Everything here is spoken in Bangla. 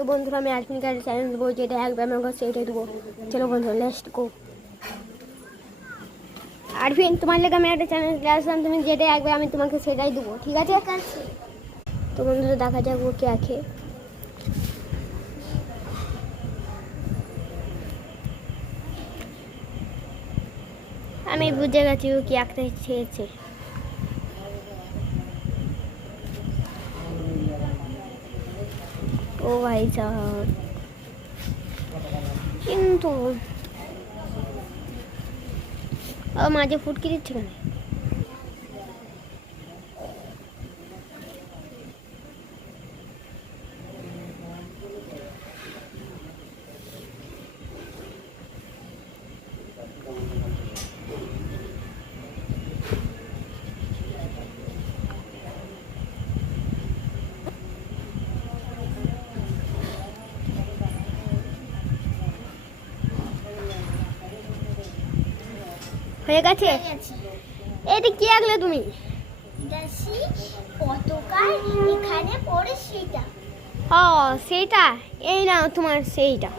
তো বন্ধুরা আমি আরফিনকে একটা চ্যালেঞ্জ দেবো, যেটা একবার আমাকে সেটাই দেবো। চলো বন্ধুরা লেটস গো। আরফিন, তোমার লেগে আমি একটা চ্যালেঞ্জ নিয়ে আসলাম, তুমি যেটা একবার আমি তোমাকে সেটাই দেবো, ঠিক আছে? তো বন্ধুরা দেখা যাক ও কে আঁকে। আমি বুঝে গেছি ও কি আঁকতে চেয়েছে। ও ভাই সাহেব, কিন্তু ও মাঝে ফুটকি দিচ্ছে কেন? হয়ে গেছে? এটা কি আঁকলে তুমি? পতাকা এখানে পড়ে সেটা। ও সেইটা, এই নাও তোমার সেইটা।